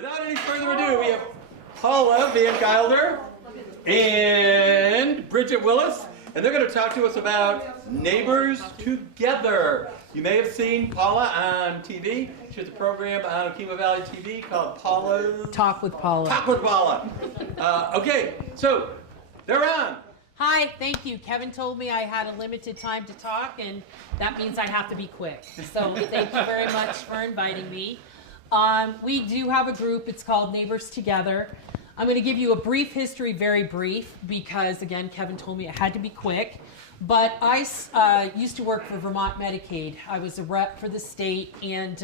Without any further ado, we have Paula VanGuilder and Bridgette Willis, and they're going to talk to us about Neighbors Together. You may have seen Paula on TV. She has a program on Okemo Valley TV called Paula... Talk with Paula. Talk with Paula. Okay, so they're on. Hi, thank you. Kevin told me I had a limited time to talk, and that means I have to be quick. So thank you very much for inviting me. We do have a group. It's called Neighbors Together. I'm going to give you a brief history, very brief, because, again, Kevin told me I had to be quick. But I used to work for Vermont Medicaid. I was a rep for the state, and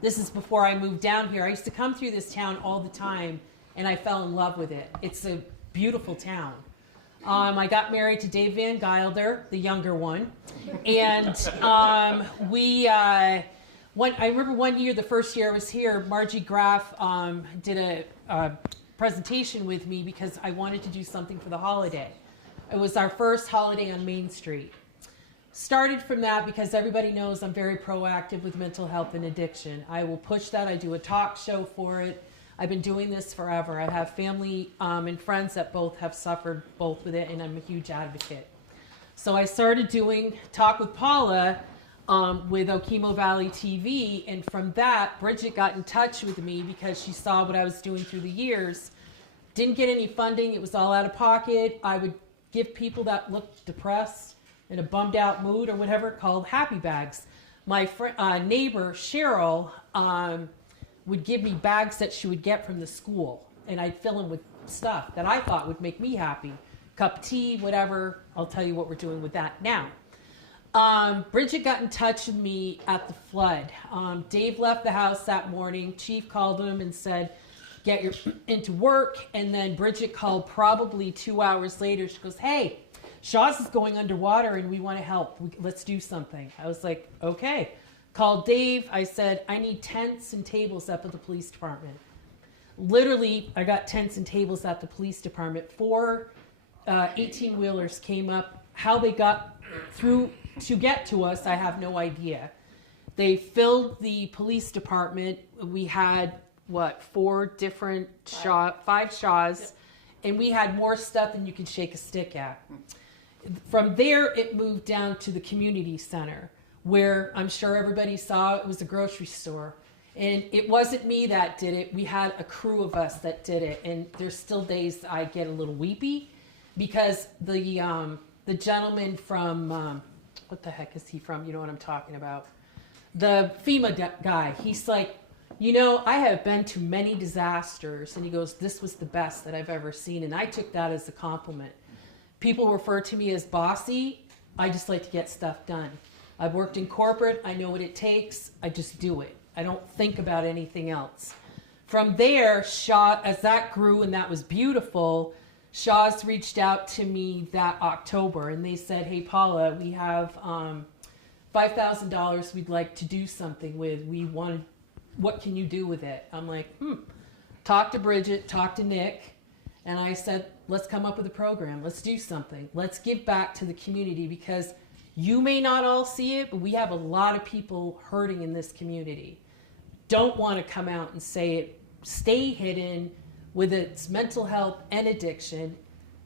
this is before I moved down here. I used to come through this town all the time, and I fell in love with it. It's a beautiful town. I got married to Dave VanGuilder, the younger one, and I remember one year, the first year I was here, Margie Graff did a presentation with me because I wanted to do something for the holiday. It was our first holiday on Main Street. Started from that because everybody knows I'm very proactive with mental health and addiction. I will push that. I do a talk show for it. I've been doing this forever. I have family and friends that both have suffered both with it, and I'm a huge advocate. So I started doing Talk with Paula with Okemo Valley TV, and from that, Bridgette got in touch with me because she saw what I was doing through the years. Didn't get any funding. It was all out of pocket. I would give people that looked depressed, in a bummed out mood or whatever, called happy bags. My neighbor, Cheryl, would give me bags that she would get from the school, and I'd fill them with stuff that I thought would make me happy. Cup of tea, whatever. I'll tell you what we're doing with that now. Bridgette got in touch with me at the flood. Dave left the house that morning. Chief called him and said, get into work. And then Bridgette called probably 2 hours later. She goes, hey, Shaw's is going underwater and we want to help. Let's do something. I was like, okay. Called Dave. I said, I need tents and tables up at the police department. Literally, I got tents and tables at the police department. 4 18-wheelers came up. How they got through to get to us, I have no idea. They filled the police department. We had, 5 Shaws, and we had more stuff than you could shake a stick at. From there, it moved down to the community center, where I'm sure everybody saw it was a grocery store. And it wasn't me that did it. We had a crew of us that did it. And there's still days I get a little weepy because the gentleman from, what the heck is he from? You know what I'm talking about. The FEMA guy, he's like, I have been to many disasters. And he goes, this was the best that I've ever seen. And I took that as a compliment. People refer to me as bossy. I just like to get stuff done. I've worked in corporate. I know what it takes. I just do it. I don't think about anything else. From there, Shaw, as that grew and that was beautiful, Shaw's reached out to me that October and they said, hey, Paula, we have $5,000 we'd like to do something with. What can you do with it? I'm like, talk to Bridgette, talk to Nick. And I said, let's come up with a program. Let's do something. Let's give back to the community because you may not all see it, but we have a lot of people hurting in this community. Don't want to come out and say it. Stay hidden with its mental health and addiction,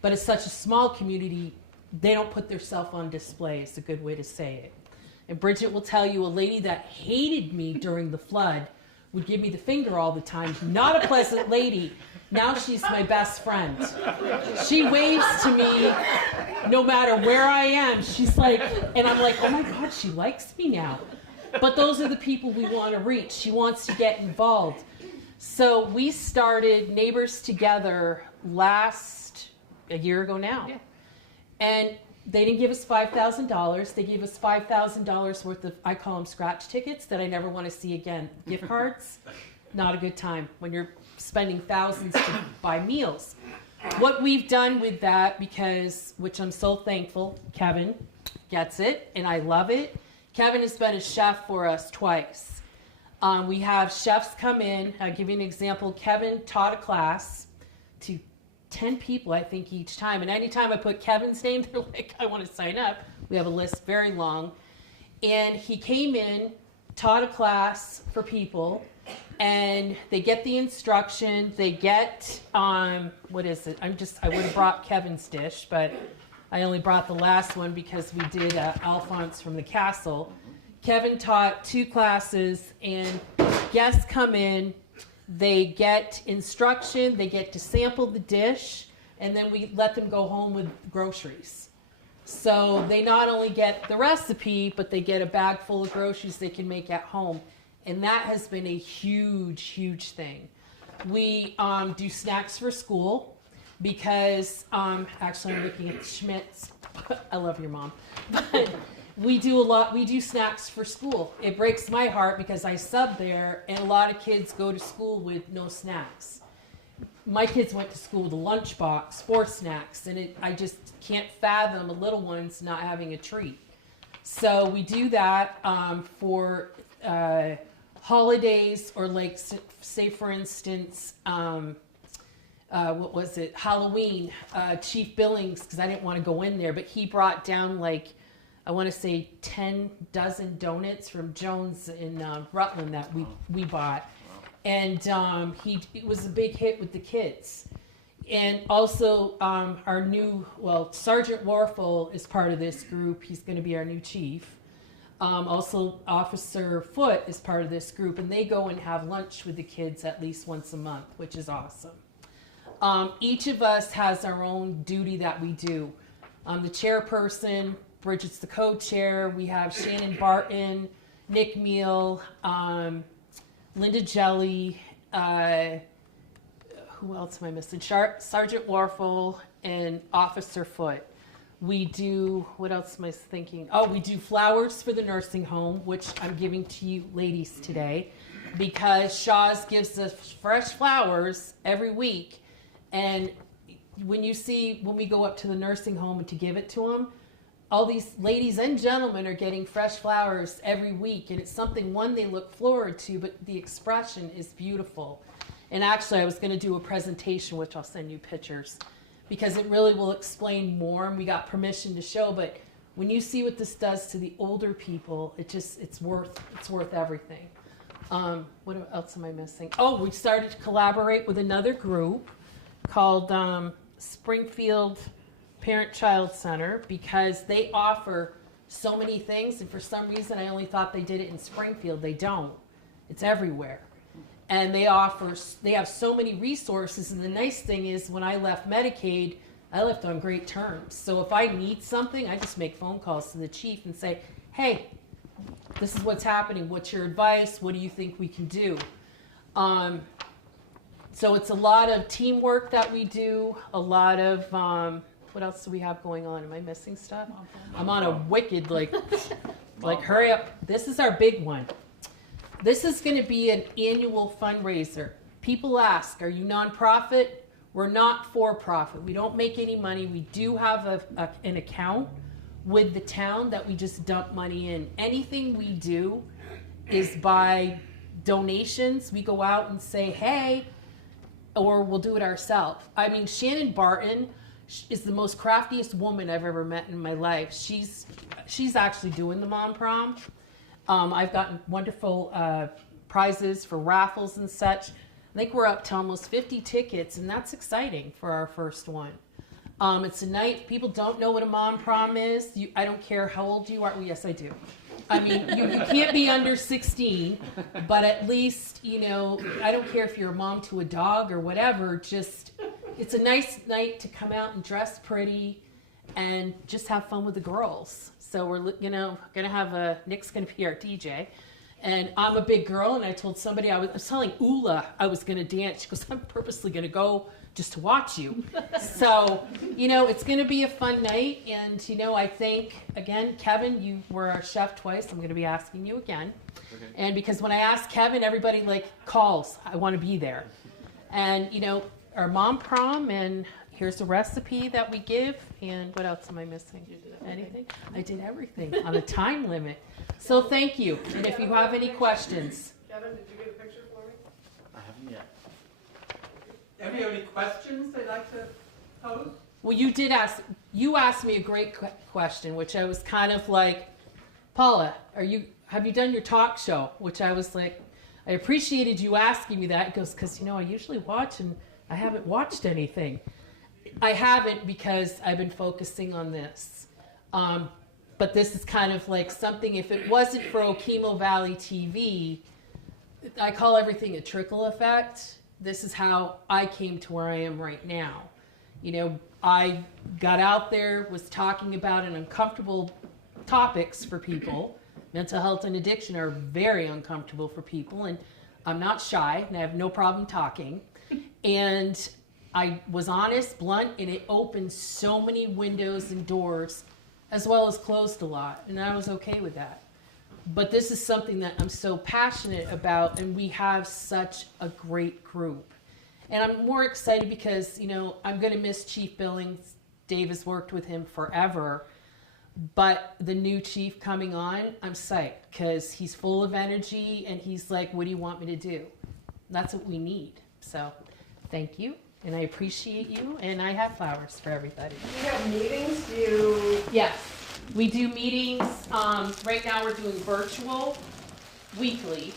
but it's such a small community, they don't put themselves on display. It's a good way to say it. And Bridgette will tell you a lady that hated me during the flood would give me the finger all the time. Not a pleasant lady. Now she's my best friend. She waves to me no matter where I am. She's like, and I'm like, oh my God, she likes me now. But those are the people we want to reach. She wants to get involved. So we started Neighbors Together a year ago now. Yeah. And they didn't give us $5,000. They gave us $5,000 worth of, I call them scratch tickets, that I never want to see again. Gift cards, not a good time when you're spending thousands to buy meals. What we've done with that, which I'm so thankful, Kevin gets it, and I love it. Kevin has been a chef for us twice. We have chefs come in. I'll give you an example. Kevin taught a class to 10 people, I think, each time. And anytime I put Kevin's name, they're like, I want to sign up. We have a list very long. And he came in, taught a class for people, and they get the instruction. They get, what is it? I would have brought Kevin's dish, but I only brought the last one because we did Alphonse from the Castle. Kevin taught 2 classes, and guests come in. They get instruction. They get to sample the dish, and then we let them go home with groceries. So they not only get the recipe, but they get a bag full of groceries they can make at home. And that has been a huge, huge thing. We do snacks for school because, actually I'm looking at Schmidt's. I love your mom. But we do snacks for school. It breaks my heart because I sub there and a lot of kids go to school with no snacks. My kids went to school with a lunchbox for snacks, and I just can't fathom a little one's not having a treat. So we do that for holidays, or like, say for instance, what was it, Halloween, Chief Billings, because I didn't want to go in there, but he brought down like, I want to say 10 dozen donuts from Jones in Rutland that we bought. And it was a big hit with the kids. And also our new, Sergeant Warfel is part of this group. He's going to be our new chief. Also Officer Foote is part of this group, and they go and have lunch with the kids at least once a month, which is awesome. Each of us has our own duty that we do. The chairperson, Bridgette's the co-chair. We have Shannon Barton, Nick Meal, Linda Jelly, who else am I missing? Sergeant Warfel and Officer Foote. We do, what else am I thinking? Oh, we do flowers for the nursing home, which I'm giving to you ladies today, because Shaw's gives us fresh flowers every week. And when we go up to the nursing home and to give it to them, all these ladies and gentlemen are getting fresh flowers every week, and it's something, one, they look forward to, but the expression is beautiful. And actually, I was going to do a presentation, which I'll send you pictures, because it really will explain more, and we got permission to show, but when you see what this does to the older people, it's worth everything. What else am I missing? Oh, we started to collaborate with another group called Springfield Parent-Child Center, because they offer so many things, and for some reason I only thought they did it in Springfield. They don't. It's everywhere. And they have so many resources, and the nice thing is when I left Medicaid, I left on great terms. So if I need something, I just make phone calls to the chief and say, hey, this is what's happening. What's your advice? What do you think we can do? So it's a lot of teamwork that we do, a lot of, what else do we have going on? Am I missing stuff? I'm on a wicked, like hurry up. This is our big one. This is going to be an annual fundraiser. People ask, are you nonprofit? We're not for profit. We don't make any money. We do have an account with the town that we just dump money in. Anything we do is by donations. We go out and say, hey, or we'll do it ourselves. I mean, Shannon Barton is the most craftiest woman I've ever met in my life. She's actually doing the mom prom. I've gotten wonderful prizes for raffles and such. I think we're up to almost 50 tickets, and that's exciting for our first one. It's a night, people don't know what a mom prom is. I don't care how old you are. Well, yes, I do. I mean, you can't be under 16, but at least, I don't care if you're a mom to a dog or whatever, it's a nice night to come out and dress pretty and just have fun with the girls. So we're, going to have Nick's going to be our DJ. And I'm a big girl, and I told somebody, I was telling Ula I was going to dance. She goes, I'm purposely going to go just to watch you. So, it's going to be a fun night. And, I think, again, Kevin, you were our chef twice. I'm going to be asking you again. Okay. And because when I ask Kevin, everybody calls. I want to be there. And, our mom prom, and here's the recipe that we give. And what else am I missing? Anything? I did everything on a time limit. So thank you. And if you have any questions. Kevin, did you get a picture for me? I haven't yet. Anybody have any questions they'd like to pose? Well, you asked me a great question, which I was kind of like, Paula, have you done your talk show? Which I was like, I appreciated you asking me that. He goes, because, I usually watch and I haven't watched anything. I haven't because I've been focusing on this. But this is kind of like something, if it wasn't for Okemo Valley TV, I call everything a trickle effect. This is how I came to where I am right now. I got out there, was talking about an uncomfortable topics for people. Mental health and addiction are very uncomfortable for people, and I'm not shy, and I have no problem talking. And I was honest, blunt, and it opened so many windows and doors, as well as closed a lot, and I was okay with that. But this is something that I'm so passionate about, and we have such a great group. And I'm more excited because, I'm going to miss Chief Billings. Dave has worked with him forever. But the new chief coming on, I'm psyched because he's full of energy and he's like, what do you want me to do? That's what we need. So thank you. And I appreciate you. And I have flowers for everybody. Do you have meetings? Yes, we do meetings. Right now we're doing virtual weekly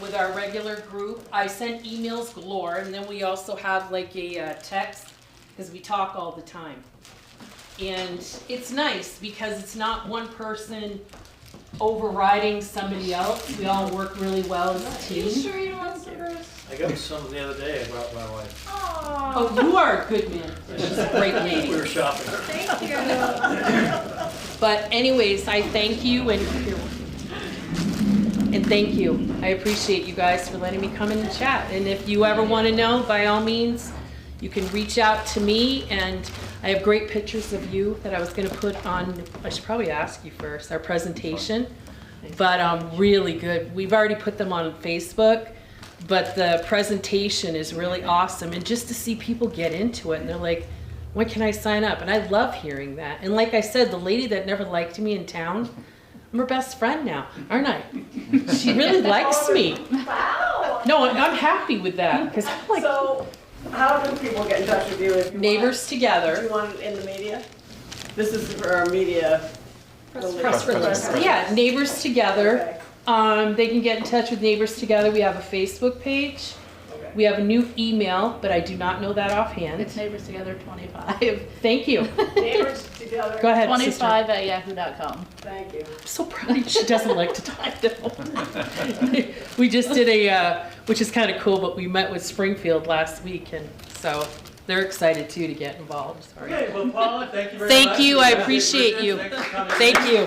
with our regular group. I send emails galore, and then we also have like a text because we talk all the time. And it's nice because it's not one person overriding somebody else. We all work really well as a team. You sure you don't want cigarettes? I got some the other day. I brought my wife. Oh, you are a good man. She's a great lady. We were shopping. Thank you. But anyways, I thank you and thank you. I appreciate you guys for letting me come in and chat. And if you ever want to know, by all means, you can reach out to me. And I have great pictures of you that I was going to put on. I should probably ask you first, our presentation. But really good. We've already put them on Facebook. But the presentation is really awesome. And just to see people get into it. And they're like, when can I sign up? And I love hearing that. And like I said, the lady that never liked me in town, I'm her best friend now, aren't I? She really likes me. Wow. No, I'm happy with that. Because I'm like, So, how do people get in touch with you if you Neighbors Do Together. you want it in the media? This is for our media. Press release. Yeah, Neighbors Together. Okay. They can get in touch with Neighbors Together. We have a Facebook page. Okay. We have a new email, but I do not know that offhand. It's Neighbors Together 25. Thank you. Neighbors Together. Go ahead, 25 at yahoo.com. Thank you. I'm so proud of you. She doesn't like to type though. We just did which is kind of cool, but we met with Springfield last week, and so they're excited too to get involved. Sorry. Okay, well, Paula, thank you very much. Thank you. I appreciate you. Thanks for coming. Thank you.